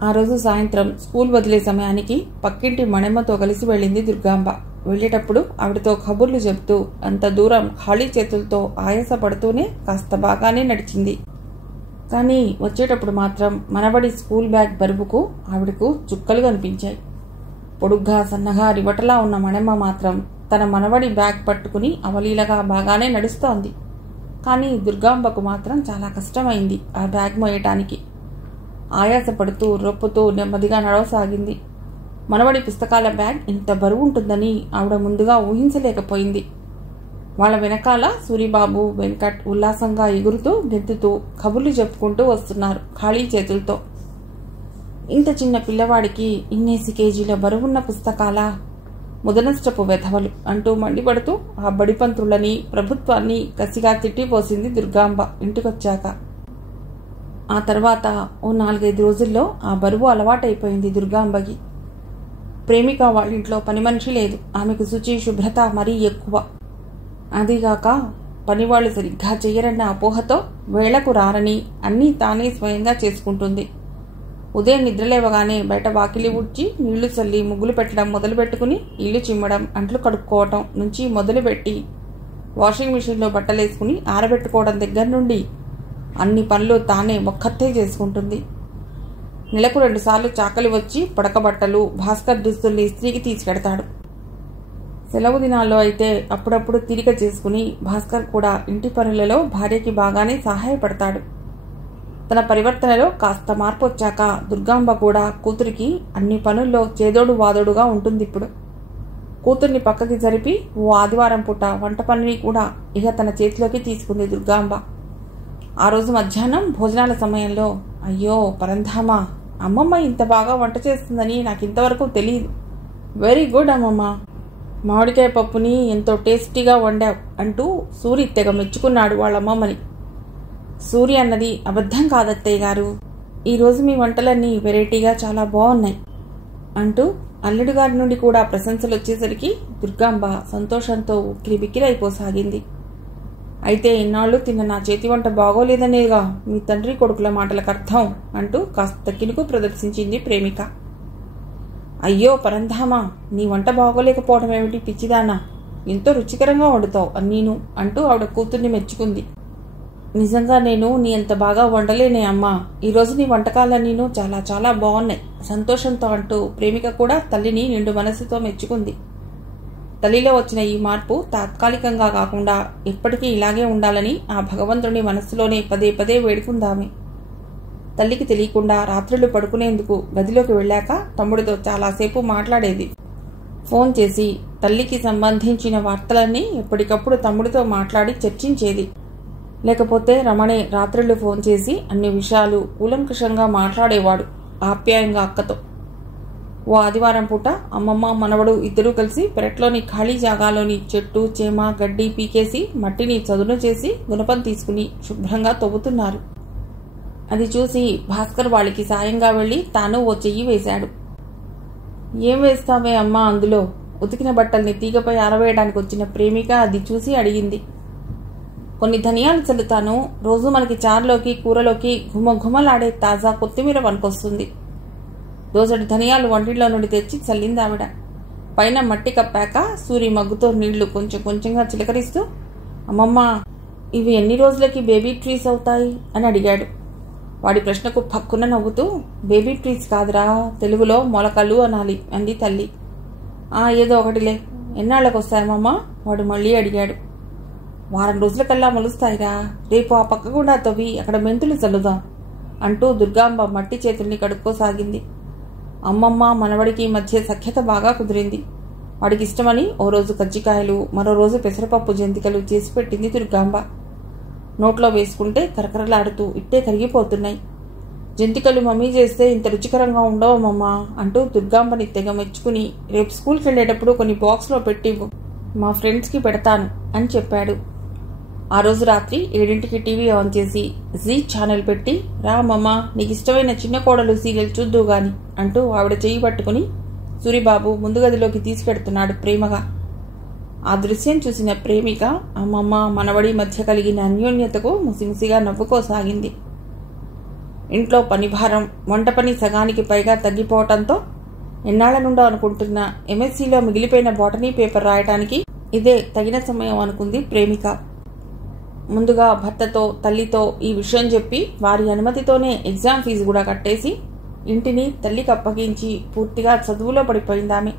ఆ రోజు సాయంత్రం స్కూల్ వదిలే సమయానికి పక్కింటి మణెమ్మతో కలిసి వెళ్ళింది దుర్గాంబ. వెళ్ళేటప్పుడు ఆవిడతో కబుర్లు చెబుతూ అంత దూరం ఖాళీ చేతులతో ఆయాసపడుతూనే కాస్త బాగానే నడిచింది. కానీ వచ్చేటప్పుడు మాత్రం మనవడి స్కూల్ బ్యాగ్ బరువుకు ఆవిడకు చుక్కలు కనిపించాయి. పొడుగ్గా సన్నగా రివటలా ఉన్న మణెమ్మ మాత్రం తన మనవడి బ్యాగ్ పట్టుకుని అవలీలగా బాగానే నడుస్తోంది. కానీ దుర్గాంబకు మాత్రం చాలా కష్టమైంది ఆ బ్యాగ్ మోయటానికి. ఆయాసపడుతూ రొప్పుతూ నెమ్మదిగా నడవసాగింది. మనవడి పుస్తకాల బ్యాగ్ ఇంత బరువు ఉంటుందని ఆవిడ ముందుగా ఊహించలేకపోయింది. వాళ్ళ వెనకాల సూరిబాబు, వెంకట్ ఉల్లాసంగా ఎగురుతూ గెంతుతూ కబుర్లు చెప్పుకుంటూ వస్తున్నారు ఖాళీ చేతులతో. ఇంత చిన్న పిల్లవాడికి ఇన్నేసి కేజీల బరువున్న పుస్తకాల ముదనష్టపు వెధవలు అంటూ మండిపడుతూ ఆ బడిపంతులని ప్రభుత్వాన్ని కసిగా తిట్టిపోసింది దుర్గాంబ ఇంటికొచ్చాక. ఆ తర్వాత ఓ 4-5 రోజుల్లో ఆ బరువు అలవాటైపోయింది దుర్గాంబకి. ప్రేమిక వాళ్ళింట్లో పని మనిషి లేదు. ఆమెకు శుచి శుభ్రత మరీ ఎక్కువ. అదీగాక పనివాళ్లు సరిగ్గా చెయ్యరన్న అపోహతో వేళకు రారని అన్నీ తానే స్వయంగా చేసుకుంటుంది. ఉదయం నిద్రలేవగానే బయట వాకిలి ఊడ్చి నీళ్లు చల్లి ముగ్గులు పెట్టడం మొదలుపెట్టుకుని ఇల్లు చిమ్మడం, అంట్లు కడుక్కోవటం నుంచి మొదలుపెట్టి వాషింగ్ మిషన్లో బట్టలేసుకుని ఆరబెట్టుకోవడం దగ్గర నుండి అన్ని పనులు తానే ఒక్కతే చేసుకుంటుంది. నెలకు 2 సార్లు చాకలి వచ్చి పడక బట్టలు, భాస్కర్ దుస్తుల్ని ఇస్త్రీకి తీసుకెడతాడు. సెలవు దినాల్లో అయితే అప్పుడప్పుడు తీరిక చేసుకుని భాస్కర్ కూడా ఇంటి పనులలో భార్యకి బాగానే సహాయపడతాడు. తన పరివర్తనలో కాస్త మార్పు వచ్చాక దుర్గాంబ కూడా కూతురికి అన్ని పనుల్లో చేదోడు వాదోడుగా ఉంటుందిప్పుడు. కూతుర్ని పక్కకి జరిపి ఓ ఆదివారం పూట వంట పనిని కూడా ఇక తన చేతిలోకి తీసుకుంది దుర్గాంబ. ఆ రోజు మధ్యాహ్నం భోజనాల సమయంలో, అయ్యో పరంధామా, అమ్మమ్మ ఇంత బాగా వంట చేస్తుందని నాకు ఇంతవరకు తెలియదు. వెరీ గుడ్ అమ్మమ్మ, మామిడికాయ పప్పుని ఎంతో టేస్టీగా వండావు అంటూ సూరి తెగ మెచ్చుకున్నాడు వాళ్ళమ్మమ్మని. సూరి అన్నది అబద్ధం కాదత్తయ్య గారు, ఈరోజు మీ వంటలన్నీ వెరైటీగా చాలా బాగున్నాయి అంటూ అల్లుడు గారి నుండి కూడా ప్రశంసలు వచ్చేసరికి దుర్గాంబ సంతోషంతో ఉక్కిరిబిక్కిరైపోసాగింది. అయితే ఇన్నాళ్ళు తిన్న నా చేతి వంట బాగోలేదనేగా మీ తండ్రి కొడుకుల మాటలకు అర్థం అంటూ కాస్త కినుకు ప్రదర్శించింది ప్రేమిక. అయ్యో పరంధామా, నీ వంట బాగోలేకపోవడం ఏమిటి పిచ్చిదానా, ఎంతో రుచికరంగా వండుతావు అన్నీను అంటూ ఆవిడ కూతుర్ని మెచ్చుకుంది. నిజంగా నేను నీ అంత బాగా వండలేనే అమ్మా, ఈరోజు నీ వంటకాలన్నీను చాలా చాలా బాగున్నాయి సంతోషంతో అంటూ ప్రేమిక కూడా తల్లిని నిండు మనసుతో మెచ్చుకుంది. తల్లిలో వచ్చిన ఈ మార్పు తాత్కాలికంగా కాకుండా ఎప్పటికీ ఇలాగే ఉండాలని ఆ భగవంతుని మనస్సులోనే పదే పదే వేడుకుందామే. తల్లికి తెలియకుండా రాత్రులు పడుకునేందుకు గదిలోకి వెళ్ళాక తమ్ముడితో చాలాసేపు మాట్లాడేది. ఫోన్ చేసి తల్లికి సంబంధించిన వార్తలన్నీ ఎప్పటికప్పుడు తమ్ముడితో మాట్లాడి చర్చించేది. లేకపోతే రమణే రాత్రులు ఫోన్ చేసి అన్ని విషయాలు కూలంకషంగా మాట్లాడేవాడు ఆప్యాయంగా అక్కతో. ఓ ఆదివారం పూట అమ్మమ్మ మనవడు ఇద్దరూ కలిసి పెరట్లోని ఖాళీ జాగాలోని చెట్టు చేమ గడ్డి పీకేసి మట్టిని చదును చేసి గుణపం తీసుకుని శుభ్రంగా తవ్వుతున్నారు. అది చూసి భాస్కర్ వాళ్ళకి సాయంగా వెళ్లి తాను ఓ చెయ్యి వేశాడు. ఏం వేస్తావే అమ్మా అందులో? ఉతికిన బట్టల్ని తీగపై ఆరవేయడానికి వచ్చిన ప్రేమిక అది చూసి అడిగింది. కొన్ని ధనియాలు చల్లుతాను, రోజు మనకి చారులోకి కూరలోకి ఘుమఘుమలాడే తాజా కొత్తిమీర పనికొస్తుంది. దోసటి ధనియాలు వంటిలో నుండి తెచ్చి చల్లింది ఆవిడ. పైన మట్టి కప్పాక సూరి మగ్గుతో నీళ్లు కొంచెం కొంచెంగా చిలకరిస్తూ, అమ్మమ్మ ఇవి ఎన్ని రోజులకి బేబీ ట్రీస్ అవుతాయి అని అడిగాడు. వాడి ప్రశ్నకు పక్కున నవ్వుతూ, బేబీ ట్రీస్ కాదురా, తెలుగులో మొలకలు అనాలి అంది తల్లి. ఏదో ఒకటిలే, ఎన్నాళ్ళకు వస్తాయమ్మమ్మ వాడు మళ్ళీ అడిగాడు. వారం రోజులకల్లా మొలుస్తాయిరా, రేపు ఆ పక్క కూడా తవ్వి అక్కడ మెంతులు చల్లుదాం అంటూ దుర్గాంబ మట్టి చేతుల్ని కడుక్కోసాగింది. అమ్మమ్మ మనవడికి మధ్య సఖ్యత బాగా కుదిరింది. వాడికి ఇష్టమని ఓ రోజు కజ్జికాయలు, మరో రోజు పెసరపప్పు జంతికలు చేసి పెట్టింది దుర్గాంబ. నోట్లో వేసుకుంటే కరకరలాడుతూ ఇట్టే కరిగిపోతున్నాయి. జంతికలు మమ్మీ చేస్తే ఇంత రుచికరంగా ఉండవమ్మమ్మా అంటూ దుర్గాంబని తెగ మెచ్చుకుని, రేపు స్కూల్కి వెళ్ళేటప్పుడు కొన్ని బాక్స్లో పెట్టి మా ఫ్రెండ్స్కి పెడతాను అని చెప్పాడు. ఆ రోజు రాత్రి 7ంటికి టీవీ ఆన్ చేసి జీ ఛానల్ పెట్టి, రా అమ్మమ్మ నీకు ఇష్టమైన చిన్న కోడలు సీరియల్ చూద్దు గాని అంటూ ఆవిడ చెయ్యి పట్టుకుని సూరిబాబు ముందు గదిలోకి తీసుకెడుతున్నాడు ప్రేమగా. ఆ దృశ్యం చూసిన ప్రేమిక అమ్మమ్మ మనవడి మధ్య కలిగిన అన్యోన్యతకు ముసిముసిగా నవ్వుకోసాగింది. ఇంట్లో పనిభారం, వంట పని సగానికి పైగా తగ్గిపోవటంతో ఎన్నాళ్ల నుండో అనుకుంటున్న ఎంఎస్సీలో మిగిలిపోయిన బాటనీ పేపర్ రాయటానికి ఇదే తగిన సమయం అనుకుంది ప్రేమిక. ముందుగా భర్తతో, తల్లితో ఈ విషయం చెప్పి వారి అనుమతితోనే ఎగ్జామ్ ఫీజు కూడా కట్టేసి ఇంటిని తల్లికి అప్పగించి పూర్తిగా చదువులో పడిపోయిందామె.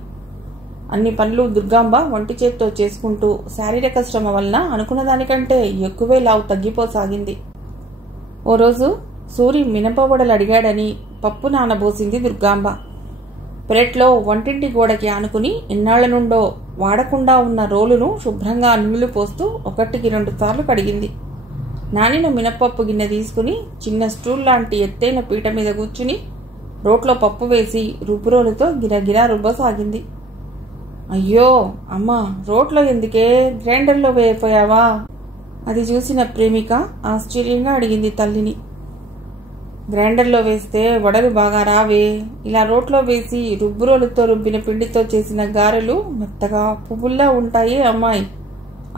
అన్ని పనులు దుర్గాంబ ఒంటి చేత్తో చేసుకుంటూ శారీరక శ్రమ వలన అనుకున్న దానికంటే ఎక్కువే లావు తగ్గిపోసాగింది. ఓ రోజు సూరి మినపవడలు అడిగాడని పప్పు నానబోసింది దుర్గాంబ. పెరట్లో వంటింటి గోడకి ఆనుకుని ఇన్నాళ్ల నుండో వాడకుండా ఉన్న రోలును శుభ్రంగా నీళ్లు పోస్తూ 1కి 2 సార్లు కడిగింది. నానిన మినపప్పు గిన్నె తీసుకుని చిన్న స్టూల్ లాంటి ఎత్తైన పీట మీద కూర్చుని రోట్లో పప్పు వేసి రుబ్బురోలుతో గిరగిరా రుబ్బసాగింది. అయ్యో అమ్మా, రోట్లో ఎందుకే, గ్రైండర్లో వేయపోయావా? అది చూసిన ప్రేమిక ఆశ్చర్యంగా అడిగింది తల్లిని. గ్రైండర్లో వేస్తే వడలు బాగా రావే, ఇలా రోట్లో వేసి రుబ్బురోలుతో రుబ్బిన పిండితో చేసిన గారెలు మెత్తగా పువ్వుల్లా ఉంటాయి అమ్మాయి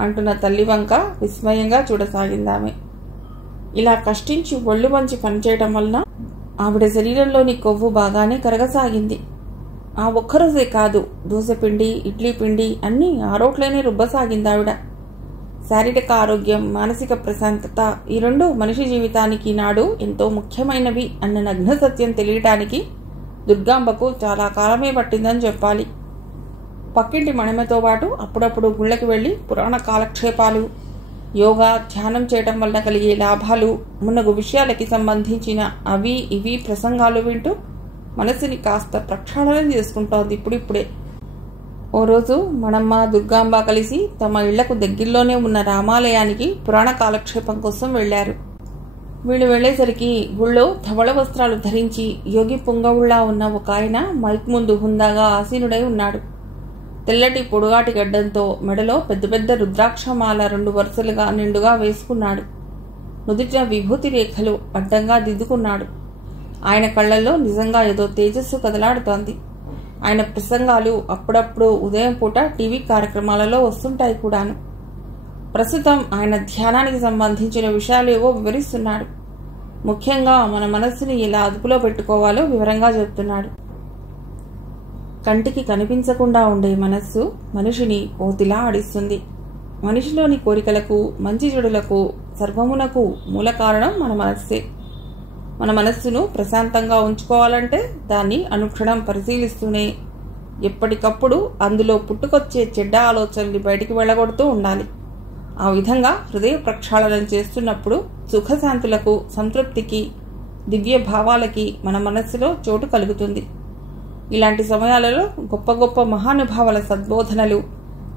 అంటున్న తల్లి వంక విస్మయంగా చూడసాగిందామె. ఇలా కష్టించి ఒళ్ళు వంచి పనిచేయటం వలన ఆవిడ శరీరంలోని కొవ్వు బాగానే కరగసాగింది. ఆ ఒక్కరోజే కాదు, దోసపిండి, ఇడ్లీ పిండి అన్నీ ఆ రోట్లోనే రుబ్బసాగిందావిడ. శారీరక ఆరోగ్యం, మానసిక ప్రశాంతత ఈ రెండు మనిషి జీవితానికి నాడు ఎంతో ముఖ్యమైనవి అన్న నగ్న సత్యం తెలియటానికి దుర్గాంబకు చాలా కాలమే పట్టిందని చెప్పాలి. పక్కింటి మణిమతో పాటు అప్పుడప్పుడు గుళ్ళకి వెళ్లి పురాణ కాలక్షేపాలు, యోగా, ధ్యానం చేయటం వల్ల కలిగే లాభాలు మున్నగు విషయాలకి సంబంధించిన అవి ఇవి ప్రసంగాలు వింటూ మనసుని కాస్త ప్రక్షాళన చేసుకుంటోంది ఇప్పుడిప్పుడే. ఓ రోజు మణమ్మ, దుర్గాంబ కలిసి తమ ఇళ్లకు దగ్గరలోనే ఉన్న రామాలయానికి పురాణ కాలక్షేపం కోసం వెళ్లారు. వీళ్ళు వెళ్లేసరికి గుళ్ళో ధవళ వస్త్రాలు ధరించి యోగి పుంగవుళ్లా ఉన్న ఒక ఆయన మైక్ ముందు హుందాగా ఆసీనుడై ఉన్నాడు. తెల్లటి పొడుగాటి గడ్డంతో మెడలో పెద్ద పెద్ద రుద్రాక్షమాల 2 వరుసలుగా నిండుగా వేసుకున్నాడు. నుదుట విభూతి రేఖలు అడ్డంగా దిద్దుకున్నాడు. ఆయన కళ్లలో నిజంగా ఏదో తేజస్సు కదలాడుతోంది. ఆయన ప్రసంగాలు అప్పుడప్పుడు ఉదయం పూట టీవీ కార్యక్రమాలలో వస్తుంటాయి కూడాను. ప్రస్తుతం ఆయన ధ్యానానికి సంబంధించిన విషయాలేవో వివరిస్తున్నాడు. ముఖ్యంగా మన మనస్సుని ఎలా అదుపులో పెట్టుకోవాలో వివరంగా చెప్తున్నాడు. కంటికి కనిపించకుండా ఉండే మనస్సు మనిషిని ఓతిలా ఆడిస్తుంది. మనిషిలోని కోరికలకు, మంచి చెడులకు, సర్వమునకు మూల కారణం మన మనస్సే. మన మనస్సును ప్రశాంతంగా ఉంచుకోవాలంటే దాన్ని అనుక్షణం పరిశీలిస్తూనే ఎప్పటికప్పుడు అందులో పుట్టుకొచ్చే చెడ్డ ఆలోచనలు బయటికి వెళ్ళగొడుతూ ఉండాలి. ఆ విధంగా హృదయ ప్రక్షాళన చేస్తున్నప్పుడు సుఖశాంతులకు, సంతృప్తికి, దివ్య భావాలకి మన మనస్సులో చోటు కలుగుతుంది. ఇలాంటి సమయాలలో గొప్ప గొప్ప మహానుభావుల సద్బోధనలు,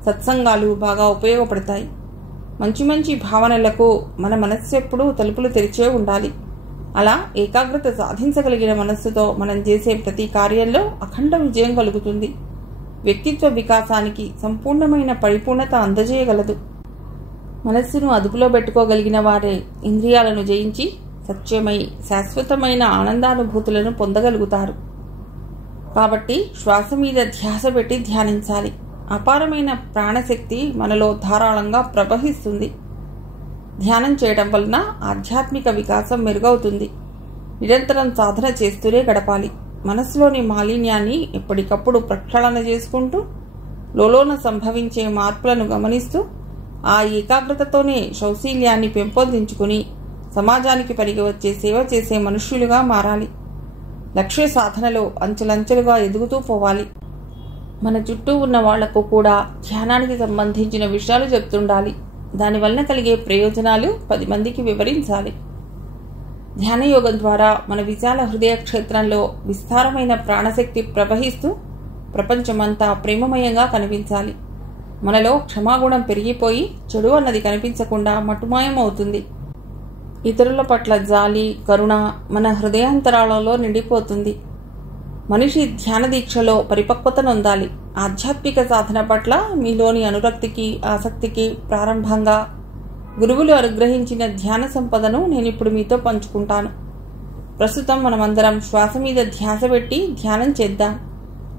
సత్సంగాలు బాగా ఉపయోగపడతాయి. మంచి మంచి భావనలకు మన మనస్సు ఎప్పుడూ తలుపులు తెరిచే ఉండాలి. అలా ఏకాగ్రత సాధించగలిగిన మనస్సుతో మనం చేసే ప్రతి కార్యంలో అఖండ విజయం కలుగుతుంది. వ్యక్తిత్వ వికాసానికి సంపూర్ణమైన పరిపూర్ణత అందజేయగలదు. మనస్సును అదుపులో పెట్టుకోగలిగిన వారే ఇంద్రియాలను జయించి సత్యమై శాశ్వతమైన ఆనందానుభూతులను పొందగలుగుతారు. కాబట్టి శ్వాస మీద ధ్యాస పెట్టి ధ్యానించాలి. అపారమైన ప్రాణశక్తి మనలో ధారాళంగా ప్రవహిస్తుంది. ధ్యానం చేయడం వలన ఆధ్యాత్మిక వికాసం మెరుగవుతుంది. నిరంతరం సాధన చేస్తూనే గడపాలి. మనస్సులోని మాలిన్యాన్ని ఎప్పటికప్పుడు ప్రక్షాళన చేసుకుంటూ లోలోన సంభవించే మార్పులను గమనిస్తూ ఆ ఏకాగ్రతతోనే శౌశీల్యాన్ని పెంపొందించుకుని సమాజానికి పనికి వచ్చే సేవ చేసే మనుష్యులుగా మారాలి. లక్ష్య సాధనలో అంచెలంచెలుగా ఎదుగుతూ పోవాలి. మన చుట్టూ ఉన్న వాళ్లకు కూడా ధ్యానానికి సంబంధించిన విషయాలు చెప్తుండాలి. దానివల్ల కలిగే ప్రయోజనాలు 10 మందికి వివరించాలి. ధ్యానయోగం ద్వారా మన విశాల హృదయ క్షేత్రంలో విస్తారమైన ప్రాణశక్తి ప్రవహిస్తూ ప్రపంచమంతా ప్రేమమయంగా కనిపించాలి. మనలో క్షమాగుణం పెరిగిపోయి చెడు అన్నది కనిపించకుండా మటుమాయం అవుతుంది. ఇతరుల పట్ల జాలి, కరుణ మన హృదయాంతరాలలో నిండిపోతుంది. మనిషి ధ్యాన దీక్షలో పరిపక్వత నొందాలి. ఆధ్యాత్మిక సాధన పట్ల మీలోని అనురక్తికి, ఆసక్తికి ప్రారంభంగా గురువులు అనుగ్రహించిన ధ్యాన సంపదను నేనిప్పుడు మీతో పంచుకుంటాను. ప్రస్తుతం మనమందరం శ్వాస మీద ధ్యాస పెట్టి ధ్యానం చేద్దాం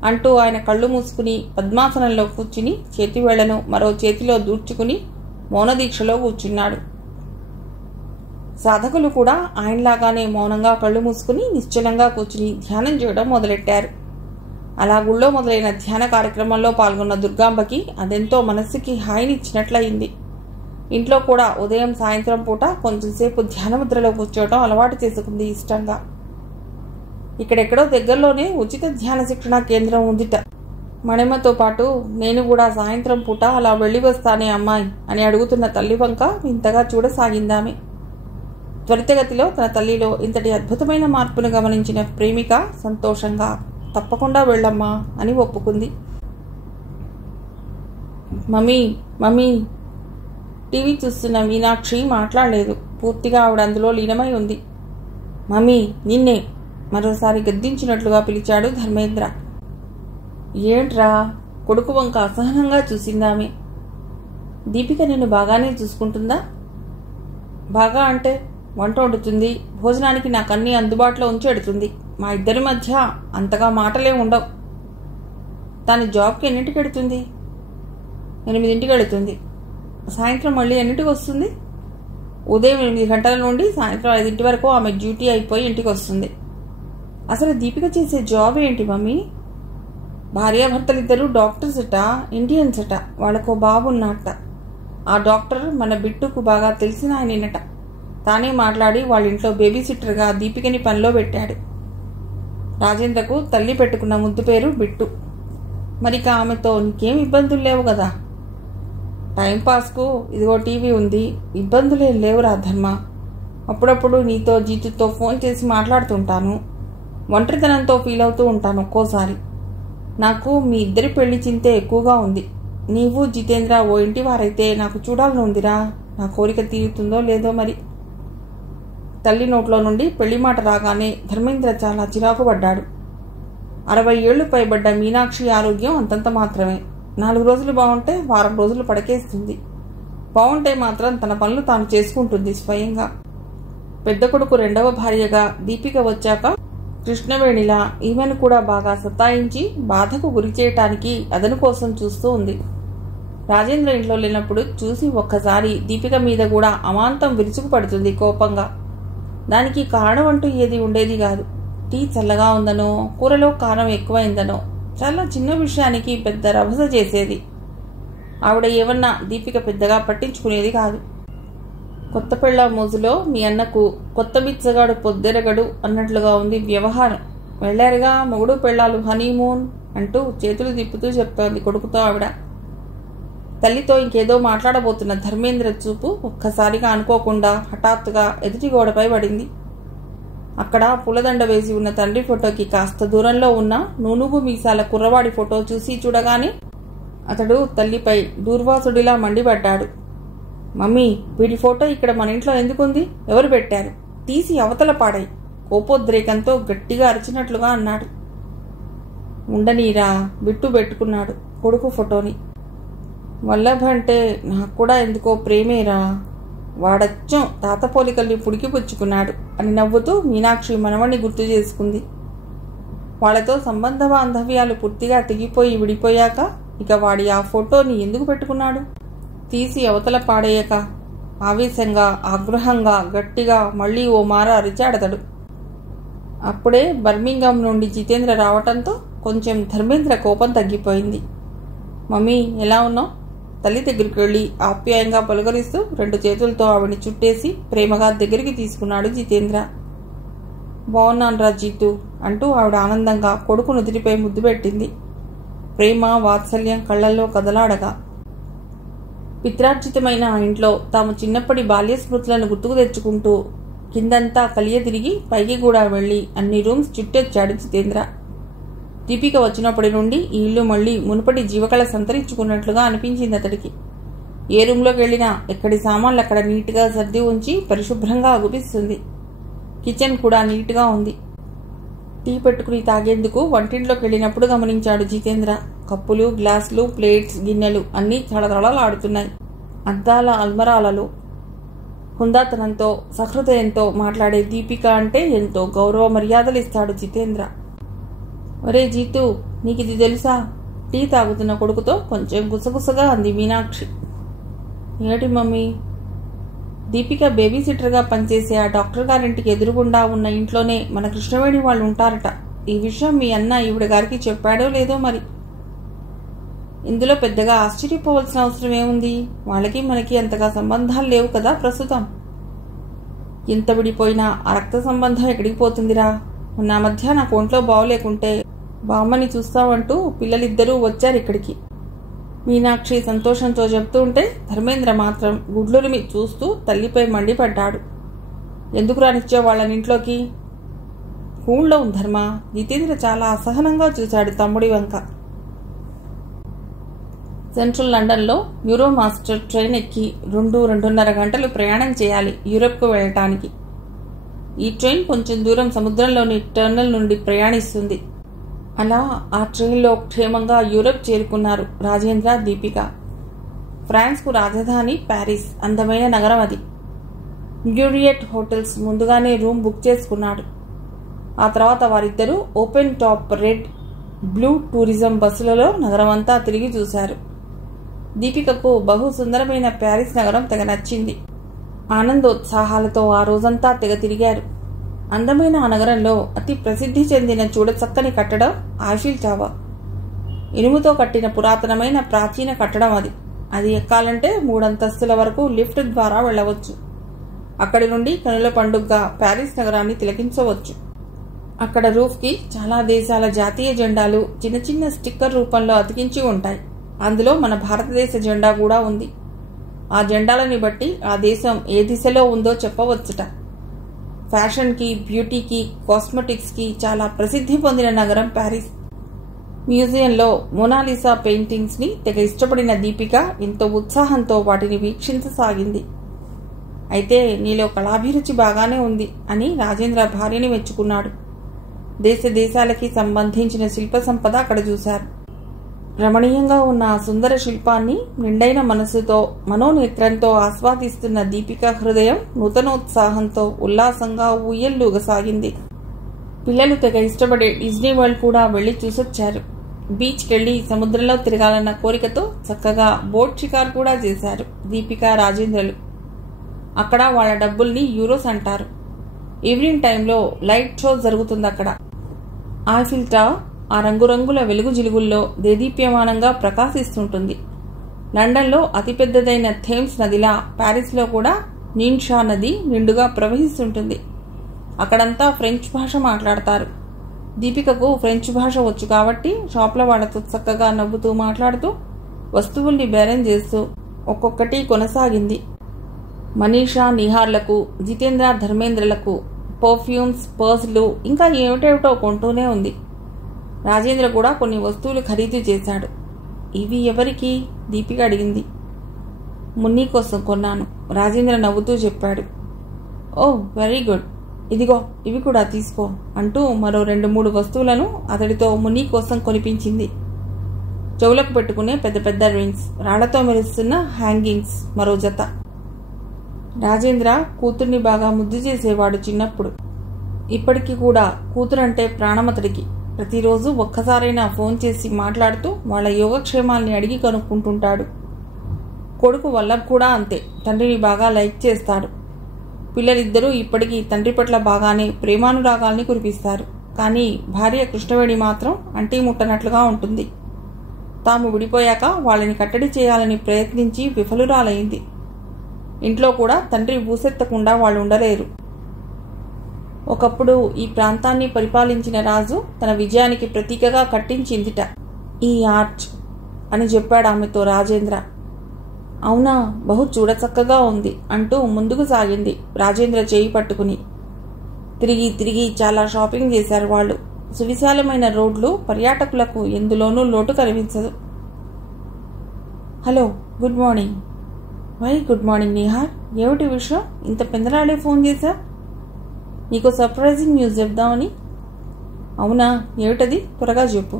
అంటూ ఆయన కళ్ళు మూసుకుని పద్మాసనంలో కూర్చుని చేతివేళ్లను మరో చేతిలో దూర్చుకుని మౌనదీక్షలో కూర్చున్నాడు. సాధకులు కూడా ఆయనలాగానే మౌనంగా కళ్ళు మూసుకుని నిశ్చలంగా కూర్చుని ధ్యానం చేయడం మొదలెట్టారు. అలా గుళ్ళో మొదలైన ధ్యాన కార్యక్రమంలో పాల్గొన్న దుర్గాంబకి అదెంతో మనస్సుకి హాయినిచ్చినట్లయింది. ఇంట్లో కూడా ఉదయం సాయంత్రం పూట కొంచెంసేపు ధ్యానముద్రలో కూర్చోవటం అలవాటు చేసుకుంది ఇష్టంగా. ఇక్కడెక్కడో దగ్గరలోనే ఉచిత ధ్యాన శిక్షణ కేంద్రం ఉందిట. మణిమతో పాటు నేను కూడా సాయంత్రం పూట అలా వెళ్ళి వస్తానే అమ్మాయి అని అడుగుతున్న తల్లి వంక ఇంతగా చూడసాగిందామె. త్వరితగతిలో తన తల్లిలో ఇంతటి అద్భుతమైన మార్పును గమనించిన ప్రేమిక సంతోషంగా తప్పకుండా వెళ్ళమ్మా అని ఒప్పుకుంది. మమ్మీ మమ్మీ టీవీ చూస్తున్న మీనాక్షి మాట్లాడలేదు. పూర్తిగా ఆవిడ అందులో లీనమై ఉంది. మమ్మీ నిన్నే మరోసారి గద్దించినట్లుగా పిలిచాడు ధర్మేంద్ర. ఏంట్రా కొడుకు వంక అసహనంగా చూసిందామె. దీపిక నిన్ను బాగానే చూసుకుంటుందా? బాగా అంటే వంట వండుతుంది, భోజనానికి నాకన్నీ అందుబాటులో ఉంచెడుతుంది. మా ఇద్దరి మధ్య అంతగా మాటలే ఉండవు. తను జాబ్కి ఎన్నింటికి వెడుతుంది? 8ంటికి వెళుతుంది. సాయంత్రం మళ్ళీ ఎన్నింటికి వస్తుంది? ఉదయం 8 గంటల నుండి సాయంత్రం 5 వరకు ఆమె డ్యూటీ అయిపోయి ఇంటికి వస్తుంది. అసలు దీపిక చేసే జాబ్ ఏంటి మమ్మీ? భార్యాభర్తలిద్దరూ డాక్టర్స్ అట, ఇండియన్స్ అట. వాళ్ళకో బాబు ఉన్నట్ట. ఆ డాక్టర్ మన బిట్టుకు బాగా తెలిసిన ఆయనట. తానే మాట్లాడి వాళ్ళ ఇంట్లో బేబీ సిట్టర్గా దీపికని పనిలో పెట్టాడు. రాజేంద్రకు తల్లి పెట్టుకున్న ముద్దు పేరు బిట్టు. మరిక ఆమెతో నీకేం ఇబ్బందులు లేవు కదా? టైంపాస్కు ఇదిగో టీవీ ఉంది, ఇబ్బందులేం లేవురా ధర్మ. అప్పుడప్పుడు నీతో జీతుతో ఫోన్ చేసి మాట్లాడుతుంటాను. ఒంటరితనంతో ఫీల్ అవుతూ ఉంటాను ఒక్కోసారి. నాకు మీ ఇద్దరి పెళ్లి చింతే ఎక్కువగా ఉంది. నీవు జితేంద్ర ఓ ఇంటి వారైతే నాకు చూడాలని ఉందిరా. నా కోరిక తీరుతుందో లేదో మరి. తల్లి నోట్లో నుండి పెళ్లి మాట రాగానే ధర్మేంద్ర చాలా చిరాకు పడ్డాడు. 60 ఏళ్లు పైబడ్డ మీనాక్షి ఆరోగ్యం అంతంత మాత్రమే. 4 రోజులు బాగుంటే వారం రోజులు పడకేస్తుంది. బాగుంటే మాత్రం తన పనులు తాను చేసుకుంటుంది స్వయంగా. పెద్ద కొడుకు రెండవ భార్యగా దీపిక వచ్చాక కృష్ణవేణిలా ఈమెను కూడా బాగా సతాయించి బాధకు గురి చేయటానికి అదను కోసం చూస్తూ ఉంది. రాజేంద్ర ఇంట్లో లేనప్పుడు చూసి ఒక్కసారి దీపిక మీద కూడా అమాంతం విరుచుకు పడుతుంది కోపంగా. దానికి కారణం అంటూ ఏది ఉండేది కాదు. టీ చల్లగా ఉందనో, కూరలో కారం ఎక్కువైందనో, చాలా చిన్న విషయానికి పెద్ద రభస చేసేది. ఆవిడ ఏమన్నా దీపిక పెద్దగా పట్టించుకునేది కాదు. కొత్త పెళ్ళ మోజులో మీ అన్నకు కొత్త బిచ్చగాడు పొద్దెరగడు అన్నట్లుగా ఉంది వ్యవహారం. వెళ్లారుగా మొగుడు పెళ్ళాలు హనీమూన్ అంటూ చేతులు తిప్పుతూ చెప్తోంది కొడుకుతో ఆవిడ. తల్లితో ఇంకేదో మాట్లాడబోతున్న ధర్మేంద్ర చూపు ఒక్కసారిగా అనుకోకుండా హఠాత్తుగా ఎదుటి గోడపై పడింది. అక్కడ పూలదండ వేసి ఉన్న తండ్రి ఫోటోకి కాస్త దూరంలో ఉన్న నూనుగు మీసాల కుర్రవాడి ఫోటో చూసి చూడగానే అతడు తల్లిపై దూర్వాసుడిలా మండిపడ్డాడు. మమ్మీ వీడి ఫోటో ఇక్కడ మన ఇంట్లో ఎందుకుంది? ఎవరు పెట్టారు? తీసి అవతల పాడాయి. కోపోద్రేకంతో గట్టిగా అరిచినట్లుగా అన్నాడు. ఉండనీరా, బిట్టు పెట్టుకున్నాడు కొడుకు ఫోటోని. వల్లభ అంటే నాకు కూడా ఎందుకో ప్రేమేరా. వాడచ్చం తాత పోలికల్ని పుడికి పుచ్చుకున్నాడు అని నవ్వుతూ మీనాక్షి మనవణ్ణి గుర్తు చేసుకుంది. వాళ్లతో సంబంధ బాంధవ్యాలు పూర్తిగా తెగిపోయి విడిపోయాక ఇక వాడి ఆ ఫోటోని ఎందుకు పెట్టుకున్నాడు? తీసి అవతల పాడేయక ఆవేశంగా ఆగ్రహంగా గట్టిగా మళ్లీ ఓ మార అరిచాడతడు. అప్పుడే బర్మింగం నుండి జితేంద్ర రావటంతో కొంచెం ధర్మేంద్ర కోపం తగ్గిపోయింది. మమ్మీ ఎలా ఉన్నావు? తల్లి దగ్గరికి వెళ్లి ఆప్యాయంగా పలుకరిస్తూ 2 చేతులతో ఆవిడ్ని చుట్టేసి ప్రేమగా దగ్గరికి తీసుకున్నాడు జితేంద్ర. బాగున్నాన్రా జీతు అంటూ ఆవిడ ఆనందంగా కొడుకు నుదిరిపై ముద్దు పెట్టింది. ప్రేమ వాత్సల్యం కళ్లల్లో కదలాడగా పిత్రార్జితమైన ఆ ఇంట్లో తాము చిన్నప్పటి బాల్య స్మృతులను గుర్తుకు తెచ్చుకుంటూ కిందంతా కలియతిరిగి పైకి కూడా వెళ్లి అన్ని రూమ్స్ చుట్టొచ్చాడు జితేంద్ర. దీపిక వచ్చినప్పటి నుండి ఈ ఇల్లు మళ్లీ మునుపటి జీవకళ సంతరించుకున్నట్లుగా అనిపించింది అతడికి. ఏ రూంలోకి వెళ్లినా ఎక్కడి సామాన్లు అక్కడ నీట్గా సర్ది ఉంచి పరిశుభ్రంగా అగుపిస్తుంది. కిచెన్ కూడా నీట్గా ఉంది. టీ పెట్టుకుని తాగేందుకు వంటింట్లోకి వెళ్ళినప్పుడు గమనించాడు జితేంద్ర. కప్పులు, గ్లాసులు, ప్లేట్స్, గిన్నెలు అన్నీ తళతళలాడుతున్నాయి. అద్దాల అల్మరాలలో హుందాతనంతో సహృదయంతో మాట్లాడే దీపిక అంటే ఎంతో గౌరవ మర్యాదలిస్తాడు జితేంద్ర. ఒరే జీతు, నీకిది తెలుసా? టీ తాగుతున్న కొడుకుతో కొంచెం గుసగుసగా అంది మీనాక్షి. ఏటి మమ్మీ? దీపిక బేబీ సిట్టర్గా పనిచేసే ఆ డాక్టర్ గారింటికి ఎదురుగుండా ఉన్న ఇంట్లోనే మన కృష్ణవేణి వాళ్ళు ఉంటారట. ఈ విషయం మీ అన్న ఈవిడ గారికి చెప్పాడో లేదో మరి. ఇందులో పెద్దగా ఆశ్చర్యపోవాల్సిన అవసరం ఏముంది? వాళ్ళకి మనకి అంతగా సంబంధాలు లేవు కదా ప్రస్తుతం. ఎంత విడిపోయినా ఆ రక్త సంబంధం ఎక్కడికి పోతుందిరా? మొన్న మధ్య నాకు ఒంట్లో బాగోలేకుంటే బామ్మని చూస్తావంటూ పిల్లలిద్దరూ వచ్చారు ఇక్కడికి. మీనాక్షి సంతోషంతో చెప్తూ ఉంటే ధర్మేంద్ర మాత్రం గుడ్లురిమి చూస్తూ తల్లిపై మండిపడ్డాడు. ఎందుకు రానిచ్చే వాళ్ళని ఇంట్లోకి? ఊళ్ళో ధర్మ. జితేంద్ర చాలా అసహనంగా చూశాడు తమ్ముడి వంక. సెంట్రల్ లండన్లో యూరో మాస్టర్ ట్రైన్ ఎక్కి 2-2.5 గంటలు ప్రయాణం చేయాలి యూరప్కు వెళ్ళటానికి. ఈ ట్రైన్ కొంచెం దూరం సముద్రంలోని టర్నల్ నుండి ప్రయాణిస్తుంది. అలా ఆ ట్రైన్లో క్షేమంగా యూరప్ చేరుకున్నారు రాజేంద్ర, దీపిక. ఫ్రాన్స్కు రాజధాని ప్యారిస్. అందమైన నగరం అది. మ్యూరియట్ హోటల్స్ ముందుగానే రూమ్ బుక్ చేసుకున్నాడు. ఆ తర్వాత వారిద్దరూ open top red, blue tourism బస్సులలో నగరమంతా తిరిగి చూశారు. దీపికకు బహు సుందరమైన ప్యారిస్ నగరం తెగ నచ్చింది. ఆనందోత్సాహాలతో ఆ రోజంతా తెగ తిరిగారు. అందమైన ఆ నగరంలో అతి ప్రసిద్ధి చెందిన చూడచక్కని కట్టడం ఐఫిల్ టవర్. ఇనుముతో కట్టిన పురాతనమైన ప్రాచీన కట్టడం అది. అది ఎక్కాలంటే 3 అంతస్తుల వరకు లిఫ్ట్ ద్వారా వెళ్ళవచ్చు. అక్కడి నుండి కనుల పండుగగా ప్యారిస్ నగరాన్ని తిలకించవచ్చు. అక్కడ రూఫ్కి చాలా దేశాల జాతీయ జెండాలు చిన్న చిన్న స్టిక్కర్ రూపంలో అతికించి ఉంటాయి. అందులో మన భారతదేశ జెండా కూడా ఉంది. ఆ జెండాలని బట్టి ఆ దేశం ఏ దిశలో ఉందో చెప్పవచ్చుట. ఫ్యాషన్కి, బ్యూటీకి, కాస్మెటిక్స్కి చాలా ప్రసిద్ధి పొందిన నగరం ప్యారిస్. మ్యూజియంలో మోనాలిసా పెయింటింగ్స్ని తెగ ఇష్టపడిన దీపిక ఎంతో ఉత్సాహంతో వాటిని వీక్షించసాగింది. అయితే నీలో కళాభిరుచి బాగానే ఉంది అని రాజేంద్ర భార్యని మెచ్చుకున్నాడు. దేశ దేశాలకి సంబంధించిన శిల్ప సంపద అక్కడ చూశారు. రమణీయంగా ఉన్న ఆ సుందర శిల్పాన్ని నిండైన మనసుతో, మనోనేత్రంతో ఆస్వాదిస్తున్న దీపిక హృదయం నూతనోత్సాహంతో ఉల్లాసంగా ఊయల్లూగసాగింది. పిల్లలు తెగ ఇష్టపడే డిజ్నీ వరల్డ్ కూడా వెళ్లి చూసొచ్చారు. బీచ్కెళ్లి సముద్రంలో తిరగాలన్న కోరికతో చక్కగా బోట్ షికార్ కూడా చేశారు దీపిక, రాజేంద్రలు. అక్కడ వాళ్ళ డబ్బుల్ని యూరోస్ అంటారు. ఈవినింగ్ టైంలో లైట్ షో జరుగుతుంది అక్కడ. ఐఫిల్ టవర్ ఆ రంగురంగుల వెలుగు జిలుగుల్లో దేదీప్యమానంగా ప్రకాశిస్తుంటుంది. లండన్లో అతిపెద్దదైన థేమ్స్ నదిలా ప్యారిస్లో కూడా నీన్షా నది నిండుగా ప్రవహిస్తుంటుంది. అక్కడంతా ఫ్రెంచ్ భాష మాట్లాడతారు. దీపికకు ఫ్రెంచ్ భాష వచ్చు కాబట్టి షాప్ల వాళ్ళతో చక్కగా నవ్వుతూ మాట్లాడుతూ వస్తువుల్ని బేరం చేస్తూ ఒక్కొక్కటి కొనసాగింది. మనీషా, నిహార్లకు, జితేంద్ర, ధర్మేంద్రలకు పర్ఫ్యూమ్స్, పర్సులు ఇంకా ఏమిటేమిటో కొంటూనే ఉంది. రాజేంద్ర కూడా కొన్ని వస్తువులు ఖరీదు చేశాడు. ఇవి ఎవరికి? దీపిక అడిగింది. మున్ని కోసం కొన్నాను, రాజేంద్ర నవ్వుతూ చెప్పాడు. ఓ వెరీ గుడ్, ఇదిగో ఇవి కూడా తీసుకో అంటూ మరో 2-3 వస్తువులను అతడితో మున్ని కోసం కొనిపించింది. చెవులకు పెట్టుకునే పెద్ద పెద్ద రింగ్స్, రాళ్లతో మెరుస్తున్న హ్యాంగింగ్స్ మరో జత. రాజేంద్ర కూతుర్ని బాగా ముద్దు చేసేవాడు చిన్నప్పుడు. ఇప్పటికీ కూడా కూతురంటే ప్రాణమతడికి. ప్రతిరోజు ఒక్కసారైనా ఫోన్ చేసి మాట్లాడుతూ వాళ్ళ యోగక్షేమాల్ని అడిగి కనుక్కుంటుంటాడు. కొడుకు వల్లభ్ కూడా అంతే, తండ్రిని బాగా లైక్ చేస్తాడు. పిల్లలిద్దరూ ఇప్పటికీ తండ్రి పట్ల బాగానే ప్రేమానురాగాల్ని కురిపిస్తారు. కానీ భార్య కృష్ణవేణి మాత్రం అంటీ ముట్టనట్లుగా ఉంటుంది. తాము విడిపోయాక వాళ్ళని కట్టడి చేయాలని ప్రయత్నించి విఫలురాలైంది. ఇంట్లో కూడా తండ్రి ఊసెత్తకుండా వాళ్ళు ఉండలేరు. ఒకప్పుడు ఈ ప్రాంతాన్ని పరిపాలించిన రాజు తన విజయానికి ప్రతీకగా కట్టించిందిట ఈ ఆర్చ్ అని చెప్పాడు ఆమెతో రాజేంద్ర. అవునా, బహు చూడచక్కగా ఉంది అంటూ ముందుకు సాగింది రాజేంద్ర చేయి పట్టుకుని. తిరిగి తిరిగి చాలా షాపింగ్ చేశారు వాళ్ళు. సువిశాలమైన రోడ్లు పర్యాటకులకు ఎందులోనూ లోటు కనిపించదు. Hello, good morning. Very good morning Nihar. ఏమిటి విషయం? ఇంత పెందలాడే ఫోన్ చేశా? నీకు సర్ప్రైజింగ్ న్యూస్ చెప్దామని. అవునా, ఏమిటది? త్వరగా చెప్పు.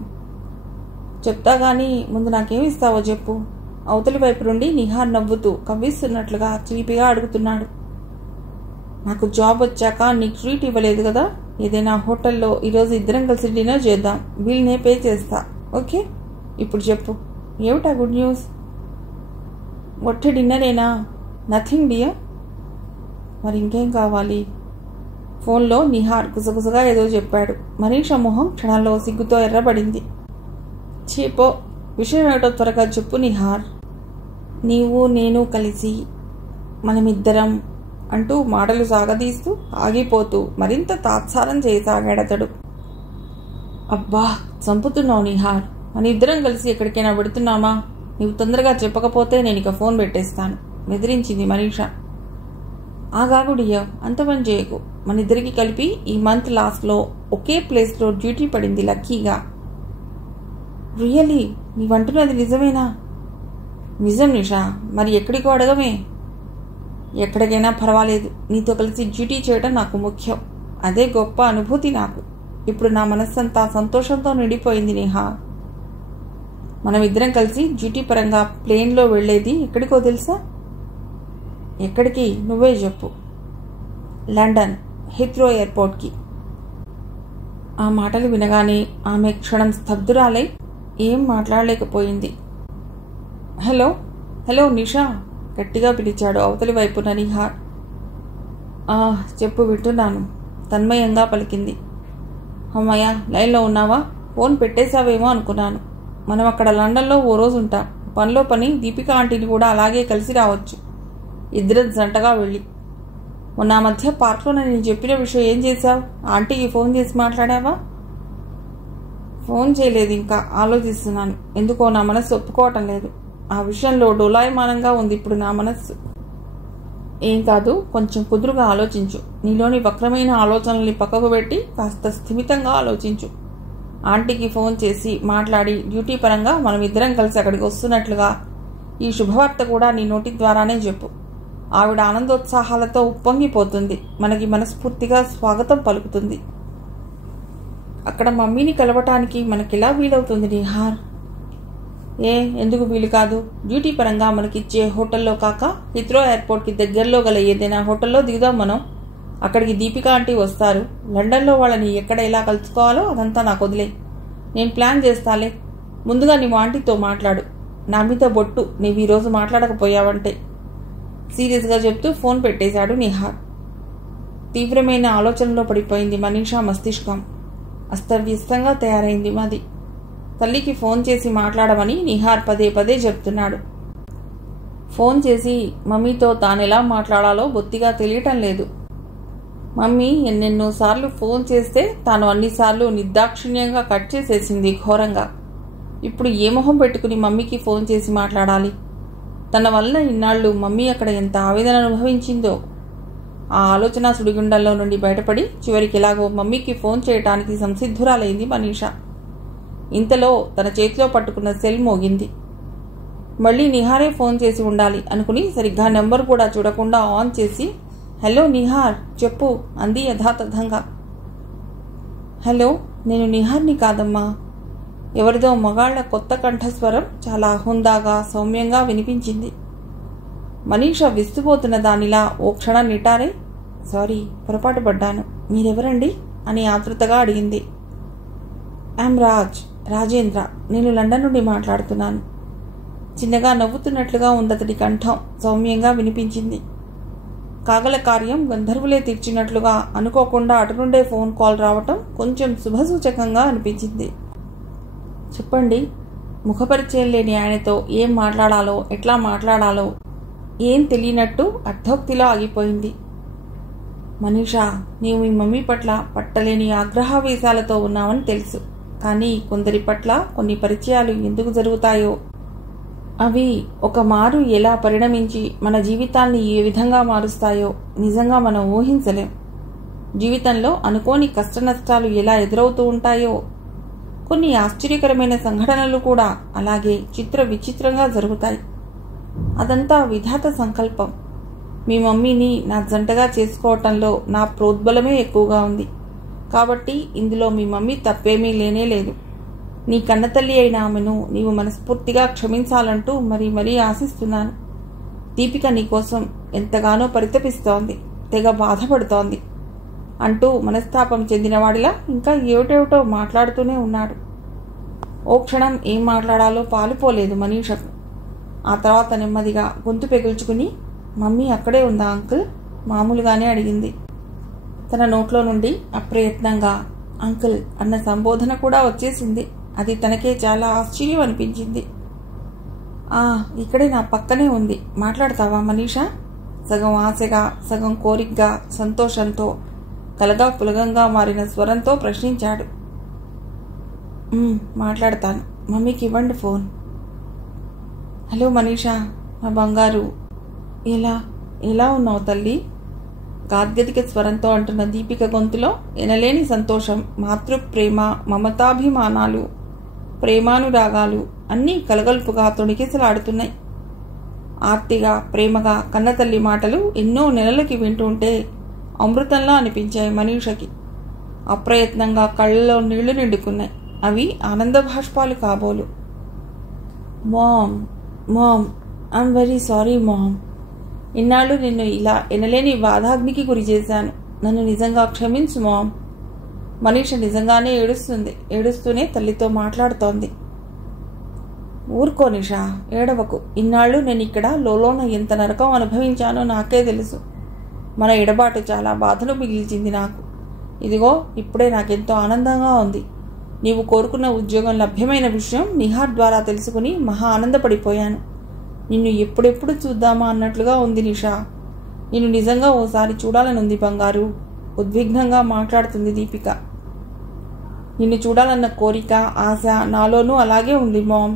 చెప్తా గానీ ముందు నాకేమిస్తావో చెప్పు. అవతలి వైపు నుండి నిహార్ నవ్వుతూ కవ్విస్తున్నట్లుగా చిలిపిగా అడుగుతున్నాడు. నాకు జాబ్ వచ్చాక నీకు ట్రీట్ ఇవ్వలేదు కదా? ఏదైనా హోటల్లో ఈరోజు ఇద్దరం కలిసి డిన్నర్ చేద్దాం. బిల్ నే పే చేస్తా, ఓకే? ఇప్పుడు చెప్పు, ఏమిటా గుడ్ న్యూస్? ఒట్టి డిన్నరేనా? Nothing dear. మరి ఇంకేం కావాలి? ఫోన్లో నిహార్ గుసగుసగా ఏదో చెప్పాడు. మనీష మొహం క్షణాల్లో సిగ్గుతో ఎర్రబడింది. చీపో, విషయం ఏమిటో త్వరగా చెప్పు నిహార్. నీవు నేను కలిసి మనమిద్దరం అంటూ మాటలు సాగదీస్తూ ఆగిపోతూ మరింత తాత్సారం చేయసాగాడతడు. అబ్బా, చంపుతున్నావు నిహార్. మన ఇద్దరం కలిసి ఎక్కడికైనా పెడుతున్నామా? నీవు తొందరగా చెప్పకపోతే నేను ఇక ఫోన్ పెట్టేస్తాను, బెదిరించింది మనీష. ఆగాగుడియా, అంత పని చేయకు. మన ఇద్దరికి కలిపి ఈ మంత్ లాస్ట్లో ఒకే ప్లేస్లో డ్యూటీ పడింది లక్కీగా. రియలీ? నీవంటున్నది నిజమేనా? నిజం నిషా. మరి ఎక్కడికో అడగమే. ఎక్కడికైనా పర్వాలేదు, నీతో కలిసి డ్యూటీ చేయడం నాకు ముఖ్యం. అదే గొప్ప అనుభూతి నాకు. ఇప్పుడు నా మనస్సంతా సంతోషంతో నిండిపోయింది నేహా. మనమిద్దరం కలిసి డ్యూటీ పరంగా ప్లేన్లో వెళ్లేది ఎక్కడికో తెలుసా? ఎక్కడికి? నువ్వే చెప్పు. లండన్ హీత్రో ఎయిర్పోర్ట్కి. ఆ మాటలు వినగానే ఆమె క్షణం స్తబ్దురాలై ఏం మాట్లాడలేకపోయింది. హలో హలో నిషా, గట్టిగా పిలిచాడు అవతలి వైపున నిహార్. చెప్పు, వింటున్నాను, తన్మయంగా పలికింది. అమ్మయ్య, లైన్లో ఉన్నావా? ఫోన్ పెట్టేశావేమో అనుకున్నాను. మనం అక్కడ లండన్లో ఓ రోజు ఉంటాం. పనిలో పని దీపిక ఆంటీని కూడా అలాగే కలిసి రావచ్చు, ఇద్దరం జంటగా వెళ్ళి. మొన్న మధ్య పార్క్లో నేను చెప్పిన విషయం ఏం చేశావు? ఆంటీకి ఫోన్ చేసి మాట్లాడావా? ఫోన్ చేయలేదు, ఇంకా ఆలోచిస్తున్నాను. ఎందుకో నా మనస్సు ఒప్పుకోవటం లేదు. ఆ విషయంలో డోలాయమానంగా ఉంది ఇప్పుడు నా మనస్సు. ఏం కాదు, కొంచెం కుదురుగా ఆలోచించు. నీలోని వక్రమైన ఆలోచనల్ని పక్కకు పెట్టి కాస్త స్థిమితంగా ఆలోచించు. ఆంటీకి ఫోన్ చేసి మాట్లాడి డ్యూటీ పరంగా మనం ఇద్దరం కలిసి అక్కడికి వస్తున్నట్లుగా ఈ శుభవార్త కూడా నీ నోటి ద్వారానే చెప్పు. ఆవిడ ఆనందోత్సాహాలతో ఉప్పొంగిపోతుంది, మనకి మనస్ఫూర్తిగా స్వాగతం పలుకుతుంది. అక్కడ మమ్మీని కలవటానికి మనకెలా వీలవుతుంది నిహార్? ఎందుకు వీలు కాదు? డ్యూటీ పరంగా మనకిచ్చే హోటల్లో కాక హీత్రో ఎయిర్పోర్ట్కి దగ్గరలో గల ఏదైనా హోటల్లో దిగుదాం మనం. అక్కడికి దీపిక ఆంటీ వస్తారు. లండన్లో వాళ్ళని ఎక్కడ ఎలా కలుసుకోవాలో అదంతా నాకు వదిలే, నేను ప్లాన్ చేస్తాలే. ముందుగా నీవు ఆంటీతో మాట్లాడు. నా మీద బొట్టు, నీవు ఈరోజు మాట్లాడకపోయావంటే, సీరియస్గా చెప్తూ ఫోన్ పెట్టేశాడు నిహార్. తీవ్రమైన ఆలోచనలో పడిపోయింది మనీషా మస్తిష్కం. అస్తవ్యస్తంగా తయారైంది మాది. తల్లికి ఫోన్ చేసి మాట్లాడమని నిహార్ పదే పదే చెప్తున్నాడు. ఫోన్ చేసి మమ్మీతో తానెలా మాట్లాడాలో బొత్తిగా తెలియటం లేదు. మమ్మీ ఎన్నెన్నోసార్లు ఫోన్ చేస్తే తాను అన్నిసార్లు నిర్దాక్షిణ్యంగా కట్ చేసేసింది ఘోరంగా. ఇప్పుడు ఏ మొహం పెట్టుకుని మమ్మీకి ఫోన్ చేసి మాట్లాడాలి? తన వల్ల ఇన్నాళ్ళు మమ్మీ అక్కడ ఎంత ఆవేదన అనుభవించిందో. ఆ ఆలోచన సుడిగుండంలో నుండి బయటపడి చివరికి ఎలాగో మమ్మీకి ఫోన్ చేయటానికి సంసిద్ధురాలైంది మనీషా. ఇంతలో తన చేతిలో పట్టుకున్న సెల్ మోగింది. మళ్ళీ నిహారే ఫోన్ చేసి ఉండాలి అనుకుని సరిగ్గా నెంబర్ కూడా చూడకుండా ఆన్ చేసి, హలో నిహార్ చెప్పు అంది యథాతథంగా. హలో, నేను నిహార్ని కాదమ్మా. ఎవరిదో మగాళ్ల కొత్త కంఠస్వరం చాలా హుందాగా సౌమ్యంగా వినిపించింది. మనీష విస్తుపోతున్న దానిలా ఓ క్షణం నిటారే, సారీ, పొరపాటు పడ్డాను, మీరెవరండి అని ఆతృతగా అడిగింది. ఐఎమ్ రాజేంద్ర, నేను లండన్ నుండి మాట్లాడుతున్నాను. చిన్నగా నవ్వుతున్నట్లుగా ఉందతడి కంఠం సౌమ్యంగా వినిపించింది. కాగల కార్యం గంధర్వులే తీర్చినట్లుగా అనుకోకుండా అటు నుండే ఫోన్ కాల్ రావటం కొంచెం శుభసూచకంగా అనిపించింది. చెప్పండి. ముఖపరిచయం లేని ఆయనతో ఏం మాట్లాడాలో ఎట్లా మాట్లాడాలో ఏం తెలియనట్టు అర్ధోక్తిలో ఆగిపోయింది. మనీషా, నీవు మీ మమ్మీ పట్ల పట్టలేని ఆగ్రహావేశాలతో ఉన్నావని తెలుసు. కానీ కొందరి పట్ల కొన్ని పరిచయాలు ఎందుకు జరుగుతాయో, అవి ఒక మారు ఎలా పరిణమించి మన జీవితాన్ని ఏ విధంగా మారుస్తాయో నిజంగా మనం ఊహించలేం. జీవితంలో అనుకోని కష్టనష్టాలు ఎలా ఎదురవుతూ ఉంటాయో, కొన్ని ఆశ్చర్యకరమైన సంఘటనలు కూడా అలాగే చిత్ర విచిత్రంగా జరుగుతాయి. అదంతా విధాత సంకల్పం. మీ మమ్మీని నా జంటగా చేసుకోవటంలో నా ప్రోద్బలమే ఎక్కువగా ఉంది. కాబట్టి ఇందులో మీ మమ్మీ తప్పేమీ లేనేలేదు. నీ కన్నతల్లి అయిన ఆమెను నీవు మనస్ఫూర్తిగా క్షమించాలంటూ మరీ ఆశిస్తున్నాను. దీపిక నీకోసం ఎంతగానో పరితపిస్తోంది, తెగ బాధపడుతోంది అంటూ మనస్తాపం చెందినవాడిలా ఇంకా ఏమిటేమిటో మాట్లాడుతూనే ఉన్నాడు. ఓ క్షణం ఏం మాట్లాడాలో పాలుపోలేదు మనీషకు. ఆ తర్వాత నెమ్మదిగా గొంతు పెగుల్చుకుని, మమ్మీ అక్కడే ఉందా అంకుల్ మామూలుగానే అడిగింది. తన నోట్లో నుండి అప్రయత్నంగా అంకుల్ అన్న సంబోధన కూడా వచ్చేసింది. అది తనకే చాలా ఆశ్చర్యం అనిపించింది. ఇక్కడే నా పక్కనే ఉంది, మాట్లాడతావా మనీషా? సగం ఆశగా, సగం కోరికగా, సంతోషంతో, కలగా పులగంగా మారిన స్వరంతో ప్రశ్నించాడు. మాట్లాడతాను, మమ్మీకి ఇవ్వండి ఫోన్. హలో మనీషా, నా బంగారు, ఎలా ఉన్నావు తల్లి? గాద్గదిక స్వరంతో అంటున్న దీపిక గొంతులో ఎనలేని సంతోషం, మాతృప్రేమ, మమతాభిమానాలు, ప్రేమానురాగాలు అన్నీ కలగలుపుగా తొణికిసలాడుతున్నాయి. ఆర్తిగా, ప్రేమగా కన్నతల్లి మాటలు ఎన్నో నెలలకి వింటుంటే అమృతంలా అనిపించాయి మనీషకి. అప్రయత్నంగా కళ్ళలో నీళ్లు నిండుకున్నాయి. అవి ఆనంద భాష్పాలు కాబోలు. Ma'am, I'm very sorry ma'am. ఇన్నాళ్ళు నిన్ను ఇలా ఎనలేని బాధాగ్నికి గురి చేశాను. నన్ను నిజంగా క్షమించు మామ్. మనీష నిజంగానే ఏడుస్తుంది. ఏడుస్తూనే తల్లితో మాట్లాడుతోంది. ఊరుకో నిషా, ఏడవకు. ఇన్నాళ్ళు నేను ఇక్కడ లోలోన ఎంత నరకం అనుభవించానో నాకే తెలుసు. మన ఎడబాటు చాలా బాధను మిగిల్చింది నాకు. ఇదిగో ఇప్పుడే నాకెంతో ఆనందంగా ఉంది. నీవు కోరుకున్న ఉద్యోగం లభ్యమైన విషయం నిహార్ ద్వారా తెలుసుకుని మహా ఆనందపడిపోయాను. నిన్ను ఎప్పుడెప్పుడు చూద్దామా అన్నట్లుగా ఉంది నిషా. నిన్ను నిజంగా ఓసారి చూడాలనుంది బంగారు, ఉద్విగ్నంగా మాట్లాడుతుంది దీపిక. నిన్ను చూడాలన్న కోరిక, ఆశ నాలోనూ అలాగే ఉంది మామ్.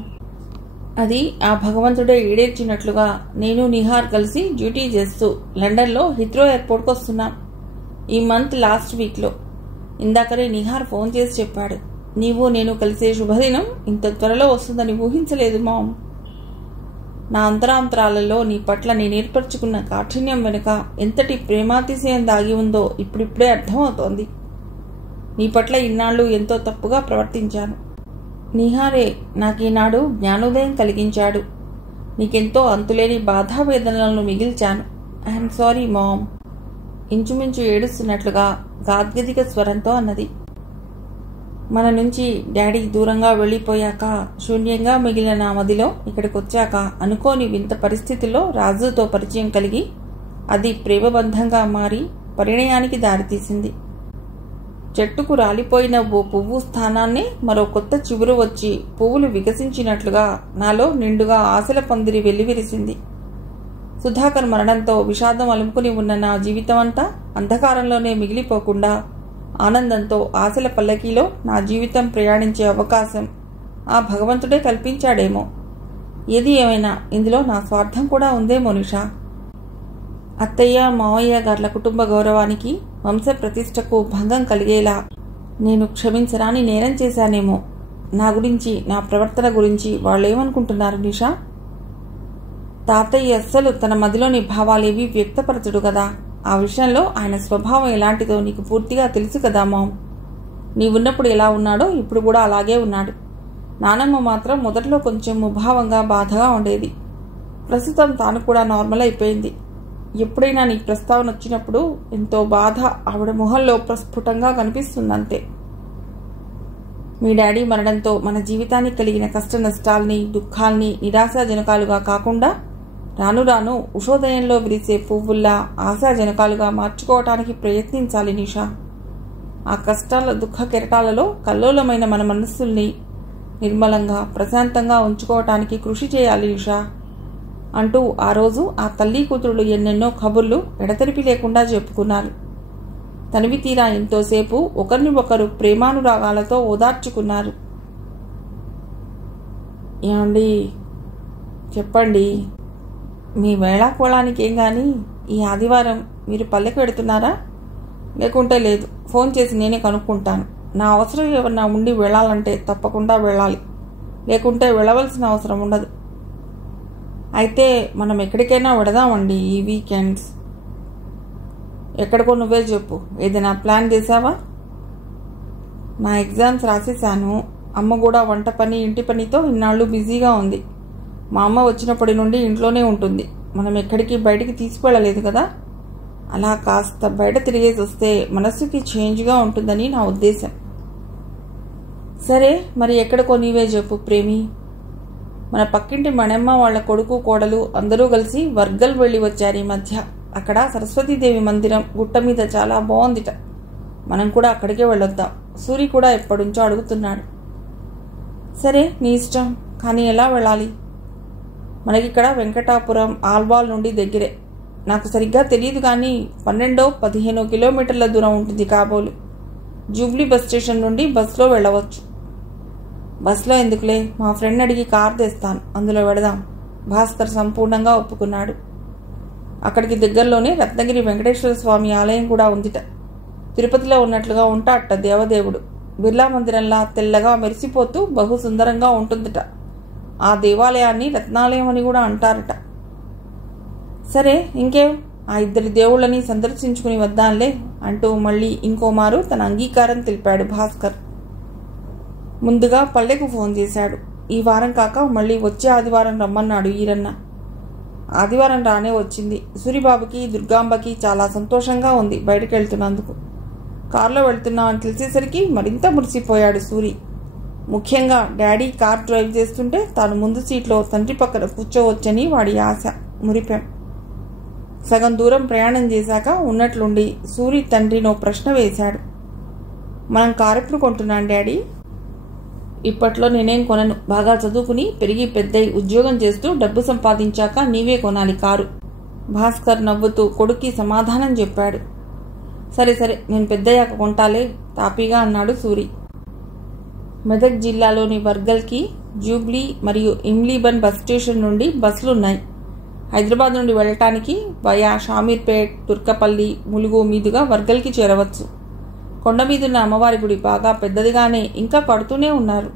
అది ఆ భగవంతుడే ఈడేర్చినట్లుగా నేను నిహార్ కలిసి డ్యూటీ చేస్తూ లండన్లో హిత్రో ఎయిర్పోర్ట్కి వస్తున్నాం. ఈ మంత్ లాస్ట్ వీక్లో. ఇందాకనే నిహార్ ఫోన్ చేసి చెప్పాడు. నీవు నేను కలిసే శుభదినం ఇంత త్వరలో వస్తుందని ఊహించలేదు మామ్. నా అంతరాంతరాలలో నీ పట్ల నేను ఏర్పరచుకున్న కాఠిన్యం వెనుక ఎంతటి ప్రేమాతిశయం దాగి ఉందో ఇప్పుడిప్పుడే అర్థమవుతోంది. నీ పట్ల ఇన్నాళ్ళు ఎంతో తప్పుగా ప్రవర్తించాను. నిహారే నాకీనాడు జ్ఞానోదయం కలిగించాడు. నీకెంతో అంతులేని బాధావేదనలను మిగిల్చాను. I'm sorry ma'am. ఇంచుమించు ఏడుస్తున్నట్లుగా గాద్గదిక స్వరంతో అన్నది. మన నుంచి డాడీ దూరంగా వెళ్ళిపోయాక శూన్యంగా మిగిలిన నా మదిలో ఇక్కడికొచ్చాక అనుకోని వింత పరిస్థితుల్లో రాజుతో పరిచయం కలిగి అది ప్రేమబంధంగా మారి పరిణయానికి దారితీసింది. చెట్టుకు రాలిపోయిన ఓ పువ్వు స్థానాన్ని మరో కొత్త చిగురు వచ్చి పువ్వులు వికసించినట్లుగా నాలో నిండుగా ఆశల పందిరి వెల్లివిరిసింది. సుధాకర్ మరణంతో విషాదం అలుముకుని ఉన్న నా జీవితమంతా అంధకారంలోనే మిగిలిపోకుండా ఆనందంతో ఆశల పల్లకీలో నా జీవితం ప్రయాణించే అవకాశం ఆ భగవంతుడే కల్పించాడేమో. ఏది ఏమైనా ఇందులో నా స్వార్థం కూడా ఉందేమో నిషా. అత్తయ్య, మావయ్య గార్ల కుటుంబ గౌరవానికి, వంశ ప్రతిష్టకు భంగం కలిగేలా నేను క్షమించరాని నేరం చేశానేమో. నా గురించి, నా ప్రవర్తన గురించి వాళ్ళేమనుకుంటున్నారు నిషా? తాతయ్య అస్సలు తన మదిలోని భావాలేవి వ్యక్తపరచడు కదా. ఆ విషయంలో ఆయన స్వభావం ఎలాంటిదో నీకు పూర్తిగా తెలుసు కదా మామ్. నీవున్నప్పుడు ఎలా ఉన్నాడో ఇప్పుడు కూడా అలాగే ఉన్నాడు. నానమ్మ మాత్రం మొదట్లో కొంచెం ముభావంగా బాధగా ఉండేది. ప్రస్తుతం తాను కూడా నార్మల్ అయిపోయింది. ఎప్పుడైనా నీ ప్రస్తావన వచ్చినప్పుడు ఎంతో బాధ ఆవిడ మొహంలో ప్రస్ఫుటంగా కనిపిస్తుందంతే. మీ డాడీ మరణంతో మన జీవితానికి కలిగిన కష్ట నష్టాల్ని, దుఃఖాల్ని నిరాశాజనకాలుగా కాకుండా రాను రాను ఉషోదయంలో విరిసే పువ్వుల్లా ఆశాజనకాలుగా మార్చుకోవటానికి ప్రయత్నించాలి నిషా. ఆ కష్టాల, దుఃఖ కెరటాలలో కల్లోలమైన మన మనస్సుల్ని నిర్మలంగా, ప్రశాంతంగా ఉంచుకోవటానికి కృషి చేయాలి నిషా అంటూ ఆ రోజు ఆ తల్లి కూతురులు ఎన్నెన్నో కబుర్లు ఎడతెరిపి లేకుండా చెప్పుకున్నారు. తనివి తీరా ఎంతోసేపు ఒకరిని ఒకరు ప్రేమానురాగాలతో ఓదార్చుకున్నారు. ఏమండి, చెప్పండి, మీ వేళాకోళానికేం గాని ఈ ఆదివారం మీరు పల్లెకి వెడుతున్నారా? లేకుంటే లేదు, ఫోన్ చేసి నేనే కనుక్కుంటాను. నా అవసరం ఏమన్నా ఉండి వెళ్ళాలంటే తప్పకుండా వెళ్ళాలి, లేకుంటే వెళ్ళవలసిన అవసరం ఉండదు. అయితే మనం ఎక్కడికైనా వెడదామండి ఈ వీకెండ్స్. ఎక్కడికో నువ్వే చెప్పు. ఏదైనా ప్లాన్ చేసావా? నా ఎగ్జామ్స్ రాసేసాను. అమ్మ కూడా వంట పని, ఇంటి పనితో ఇన్నాళ్ళు బిజీగా ఉంది. మా అమ్మ వచ్చినప్పటి నుండి ఇంట్లోనే ఉంటుంది. మనం ఎక్కడికి బయటికి తీసుకువెళ్ళలేదు కదా. అలా కాస్త బయట తిరిగేసి వస్తే మనస్సుకి చేంజ్గా ఉంటుందని నా ఉద్దేశం. సరే, మరి ఎక్కడికో నీవే చెప్పు ప్రేమి. మన పక్కింటి మణమ్మ వాళ్ళ కొడుకు, కోడలు అందరూ కలిసి వర్గల్ వెళ్ళి వచ్చారు ఈ మధ్య. అక్కడ సరస్వతీదేవి మందిరం గుట్ట మీద చాలా బాగుందిట. మనం కూడా అక్కడికే వెళ్ళొద్దాం. సూరి కూడా ఎప్పటినుంచో అడుగుతున్నాడు. సరే నీ ఇష్టం, కానీ ఎలా వెళ్ళాలి? మనకిక్కడ వెంకటాపురం ఆల్వాల్ నుండి దగ్గరే. నాకు సరిగ్గా తెలియదు కానీ 12-15 కిలోమీటర్ల దూరం ఉంటుంది కాబోలు. జూబ్లీ బస్ స్టేషన్ నుండి బస్లో వెళ్ళవచ్చు. బస్లో ఎందుకులే, మా ఫ్రెండ్ అడిగి కార్ తెస్తాను, అందులో వెళదాం. భాస్కర్ సంపూర్ణంగా ఒప్పుకున్నాడు. అక్కడికి దగ్గరలోనే రత్నగిరి వెంకటేశ్వర స్వామి ఆలయం కూడా ఉందిట. తిరుపతిలో ఉన్నట్లుగా ఉంటాడట దేవదేవుడు. బిర్లా మందిరంలా తెల్లగా మెరిసిపోతూ బహు సుందరంగా ఉంటుందట. ఆ దేవాలయాన్ని రత్నాలయం అని కూడా అంటారట. సరే ఇంకేం, ఆ ఇద్దరి దేవుళ్ళని సందర్శించుకుని వద్దాంలే అంటూ మళ్ళీ ఇంకోమారు తన అంగీకారం తెలిపాడు భాస్కర్. ముందుగా పల్లెకు ఫోన్ చేశాడు. ఈ వారం కాక మళ్ళీ వచ్చే ఆదివారం రమ్మన్నాడు ఈరన్న. ఆదివారం రానే వచ్చింది. సూరిబాబుకి దుర్గాంబకి చాలా సంతోషంగా ఉంది బయటకు వెళ్తున్నందుకు. కారులో వెళ్తున్నా అని తెలిసేసరికి మరింత మురిసిపోయాడు సూరి. ముఖ్యంగా డాడీ కార్ డ్రైవ్ చేస్తుంటే తాను ముందు సీట్లో తండ్రి పక్కన కూర్చోవచ్చని వాడి ఆశ, మురిపాం. సగం దూరం ప్రయాణం చేశాక ఉన్నట్లుండి సూరి తండ్రినో ప్రశ్న వేశాడు. మనం కారు ఎప్పుడు కొంటున్నాం డాడీ? ఇప్పట్లో నేనేం కొనను. బాగా చదువుకుని పెరిగి పెద్దయి ఉద్యోగం చేస్తూ డబ్బు సంపాదించాక నీవే కొనాలి కారు. భాస్కర్ నవ్వుతూ కొడుక్కి సమాధానం చెప్పాడు. సరే సరే, నేను పెద్దయ్యాక కొంటాలే తాపీగా అన్నాడు సూరి. మెదక్ జిల్లాలోని వర్గల్కి జూబ్లీ మరియు ఇమ్లీబన్ బస్ స్టేషన్ నుండి బస్సులున్నాయి. హైదరాబాద్ నుండి వెళ్ళటానికి వయా షామీర్పేట్, తుర్కపల్లి, ములుగు మీదుగా వర్గల్కి చేరవచ్చు. కొండ మీదున్న అమ్మవారి గుడి బాగా పెద్దదిగానే ఇంకా కడుతూనే ఉన్నారు.